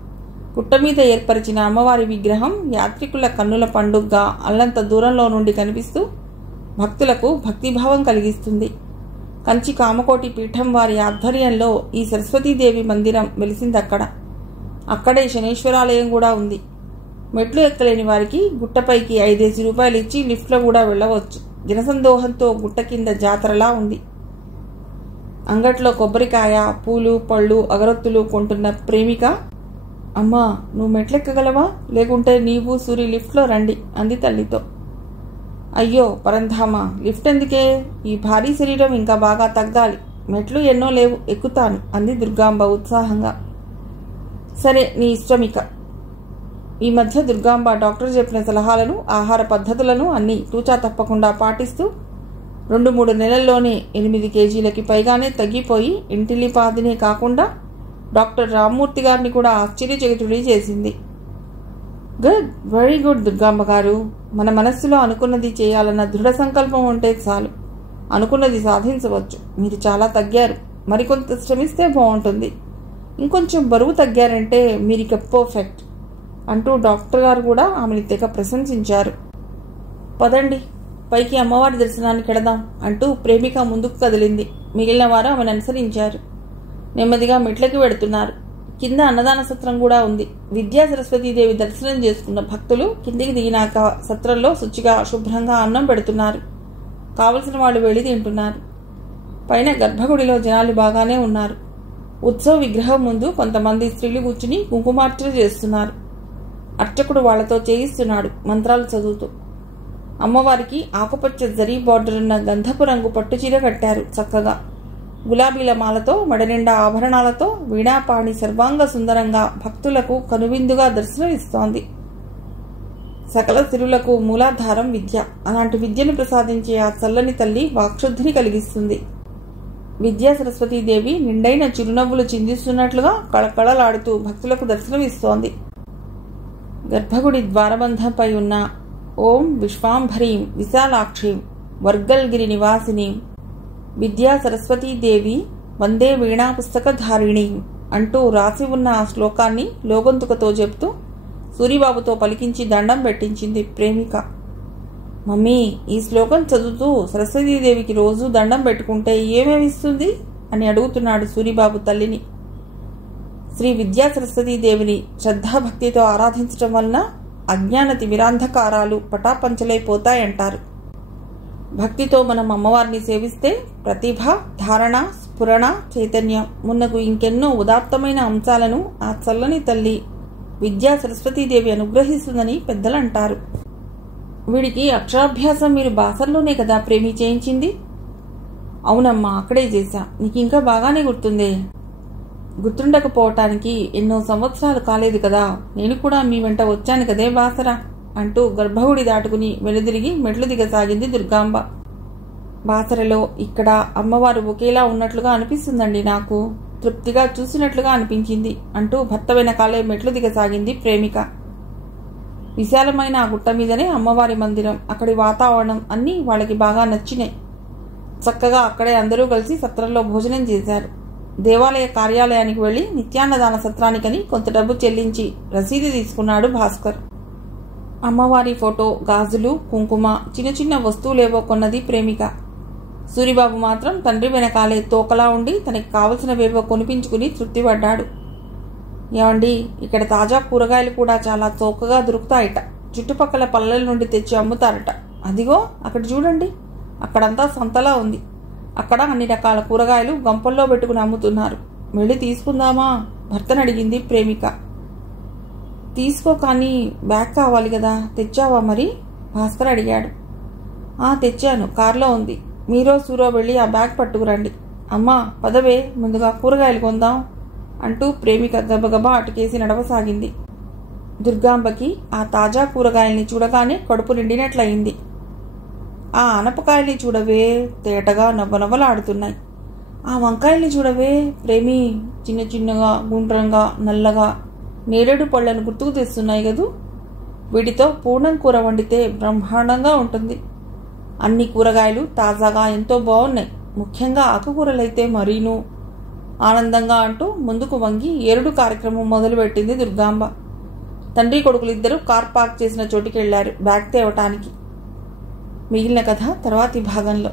గుట్ట మీద ఏర్పరిచిన అమ్మవారి విగ్రహం యాత్రికుల కన్నుల పండుగగా అల్లంత దూరంలో నుండి కనిపిస్తూ భక్తులకు భక్తిభావం కలిగిస్తుంది. కంచి కామకోటి పీఠం వారి ఆధ్వర్యంలో ఈ సరస్వతీదేవి మందిరం వెలిసిందక్కడ. అక్కడే శనేశ్వరాలయం కూడా ఉంది. మెట్లు ఎక్కలేని వారికి గుట్టపైకి 5 రూపాయలు ఇచ్చి లిఫ్ట్లో కూడా వెళ్ళవచ్చు. జనసందోహంతో గుట్ట కింద జాతరలా ఉంది. అంగట్లో కొబ్బరికాయ, పూలు, పళ్ళు, అగరొత్తులు కొంటున్న ప్రేమిక, అమ్మా నువ్వు మెట్లెక్కగలవా? లేకుంటే నీవు సూరి లిఫ్ట్లో రండి అంది తల్లితో. అయ్యో పరంధామా, లిఫ్ట్ ఎందుకే? ఈ భారీ శరీరం ఇంకా బాగా తగ్గాలి. మెట్లు ఎన్నో లేవు, ఎక్కుతాను అంది దుర్గాంబ ఉత్సాహంగా. సరే నీ ఇష్టమిక. ఈ మధ్య దుర్గాంబ డాక్టర్ చెప్పిన సలహాలను, ఆహార పద్ధతులను అన్నీ తూచా తప్పకుండా పాటిస్తూ 2-3 నెలల్లోనే 8 కేజీలకి పైగానే తగ్గిపోయి ఇంటిలిపాదినే కాకుండా డాక్టర్ రామ్మూర్తి గారిని కూడా ఆశ్చర్యచకితుడి చేసింది. గుడ్, వెరీ గుడ్ దుర్గాంబ గారు. మన మనస్సులో అనుకున్నది చేయాలన్న దృఢ సంకల్పం ఉంటే చాలు, అనుకున్నది సాధించవచ్చు. మీరు చాలా తగ్గారు. మరికొంత శ్రమిస్తే బాగుంటుంది. ఇంకొంచెం బరువు తగ్గారంటే మీరిక పర్ఫెక్ట్ అంటూ డాక్టర్ గారు కూడా ఆమెని తెగ ప్రశంసించారు. పదండి పైకి అమ్మవారి దర్శనానికి వెళదాం అంటూ ప్రేమిక ముందుకు కదిలింది. మిగిలిన వారు ఆమెను అనుసరించారు. నెమ్మదిగా మెట్లకి వెడుతున్నారు. కింద అన్నదాన సత్రం కూడా ఉంది. విద్యా సరస్వతీదేవి దర్శనం చేసుకున్న భక్తులు కిందికి దిగినాక సత్రంలో శుచిగా శుభ్రంగా అన్నం పెడుతున్నారు. కావలసిన వాళ్ళు వెళ్ళి తింటున్నారు. పైన గర్భగుడిలో జనాలు బాగానే ఉన్నారు. ఉత్సవ విగ్రహం ముందు కొంతమంది స్త్రీలు కూర్చుని కుంకుమార్చన చేస్తున్నారు. అర్చకుడు వాళ్లతో చేయిస్తున్నాడు మంత్రాలు చదువుతూ. అమ్మవారికి ఆకుపచ్చ జరీ బార్డర్ ఉన్న గంధపు రంగు పట్టుచీర కట్టారు చక్కగా. గులాబీల మాలతో, మెడనిండా ఆభరణాలతో వీణాపాణి సర్వాంగ సుందరంగా భక్తులకు కనువిందుగా దర్శనమిస్తోంది. సకల సిరులకు మూలాధారం విద్య. అలాంటి విద్యను ప్రసాదించే ఆ చల్లని తల్లి వాక్శుద్ధిని కలిగిస్తుంది. విద్యా సరస్వతీదేవి నిండైన చిరునవ్వులు చిందిస్తున్నట్లుగా కళకళలాడుతూ భక్తులకు దర్శనమిస్తోంది. గర్భగుడి ద్వారబంధంపై ఉన్న ఓం విశ్వాంభరీం విశాలాక్షీం వర్గల్గిరి నివాసినీం విద్యా సరస్వతీదేవి వందే వీణా పుస్తకధారిణీం అంటూ రాసి ఉన్న ఆ శ్లోకాన్ని లోగొంతుకతో చెప్తూ సూరిబాబుతో పలికించి దండం పెట్టించింది ప్రేమిక. మమ్మీ, ఈ శ్లోకం చదువుతూ సరస్వతీదేవికి రోజు దండం పెట్టుకుంటే ఏమేమిస్తుంది అని అడుగుతున్నాడు సూరిబాబు తల్లిని. శ్రీ విద్యా సరస్వతీదేవిని శ్రద్ధాభక్తితో ఆరాధించటం వలన అజ్ఞాన తిమిరాంధకారాలు పటాపంచలైపోతాయంటారు. భక్తితో మనం అమ్మవారిని సేవిస్తే ప్రతిభ, ధారణ, స్ఫురణ, చైతన్యం మున్నగు ఇంకెన్నో ఉదాత్తమైన అంశాలను ఆ చల్లని తల్లి విద్యా సరస్వతీదేవి అనుగ్రహిస్తుందని పెద్దలంటారు. వీడికి అక్షరాభ్యాసం మీరు బాసర్లోనే కదా ప్రేమి చేయించింది? అవునమ్మా, అక్కడే చేశా. నీకు ఇంకా బాగానే గుర్తుందే. గుర్తుండకపోవటానికి ఎన్నో సంవత్సరాలు కాలేదు కదా. నేను కూడా మీ వెంట వచ్చాను కదే బాసరా అంటూ గర్భగుడి దాటుకుని వెనుదిరిగి మెట్లు దిగసాగింది దుర్గాంబ. బాసరలో ఇక్కడ అమ్మవారు ఒకేలా ఉన్నట్లుగా అనిపిస్తుందండి. నాకు తృప్తిగా చూసినట్లుగా అనిపించింది అంటూ భర్త వెనకాలే మెట్లు దిగసాగింది ప్రేమిక. విశాలమైన ఆ గుట్ట మీదనే అమ్మవారి మందిరం, అక్కడి వాతావరణం అన్నీ వాళ్ళకి బాగా నచ్చినాయి. చక్కగా అక్కడే అందరూ కలిసి సత్రంలో భోజనం చేశారు. దేవాలయ కార్యాలయానికి వెళ్లి నిత్యాన్నదాన సత్రానికని కొంత డబ్బు చెల్లించి రసీదు తీసుకున్నాడు భాస్కర్. అమ్మవారి ఫోటో, గాజులు, కుంకుమ, చిన్న చిన్న వస్తువులేవో కొన్నది ప్రేమిక. సూరిబాబు మాత్రం తండ్రి వెనకాలే తోకలా ఉండి తనకి కావలసినవేవో కొనిపించుకుని తృప్తిపడ్డాడు. ఏమండి, ఇక్కడ తాజా కూరగాయలు కూడా చాలా చౌకగా దొరుకుతాయట. చుట్టుపక్కల పల్లెల నుండి తెచ్చి అమ్ముతారట. అదిగో అక్కడ చూడండి, అక్కడంతా సంతలా ఉంది. అక్కడ అన్ని రకాల కూరగాయలు గంపల్లో పెట్టుకుని అమ్ముతున్నారు. వెళ్ళి తీసుకుందామా? భర్తను అడిగింది ప్రేమిక. తీసుకో, కానీ బ్యాగ్ కావాలి కదా, తెచ్చావా మరి? భాస్కర్ అడిగాడు. తెచ్చాను, కారులో ఉంది. మీరో సూరో వెళ్ళి ఆ బ్యాగ్ పట్టుకురండి. అమ్మా పదవే, ముందుగా కూరగాయలు కొందాం అంటూ ప్రేమిక గబగబా అటుకేసి నడవసాగింది. దుర్గాంబకి ఆ తాజా కూరగాయల్ని చూడగానే కడుపు నిండినట్లయింది. ఆ ఆనపకాయల్ని చూడవే, తేటగా నవ్వనవ్వలాడుతున్నాయి. ఆ వంకాయల్ని చూడవే ప్రేమి, చిన్న చిన్నగా, గుండ్రంగా, నల్లగా, నేరేడు పళ్లను గుర్తుకు తెస్తున్నాయి కదూ. వీటితో పూర్ణం కూర వండితే బ్రహ్మాండంగా ఉంటుంది. అన్ని కూరగాయలు తాజాగా ఎంతో బాగున్నాయి. ముఖ్యంగా ఆకుకూరలైతే మరీను ఆనందంగా అంటూ ముందుకు వంగి ఏరుడు కార్యక్రమం మొదలుపెట్టింది దుర్గాంబ. తండ్రి కొడుకులిద్దరూ కార్ పార్క్ చేసిన చోటికి వెళ్లారు బ్యాగ్ తేవటానికి. మిగిలిన కథ తర్వాతి భాగంలో.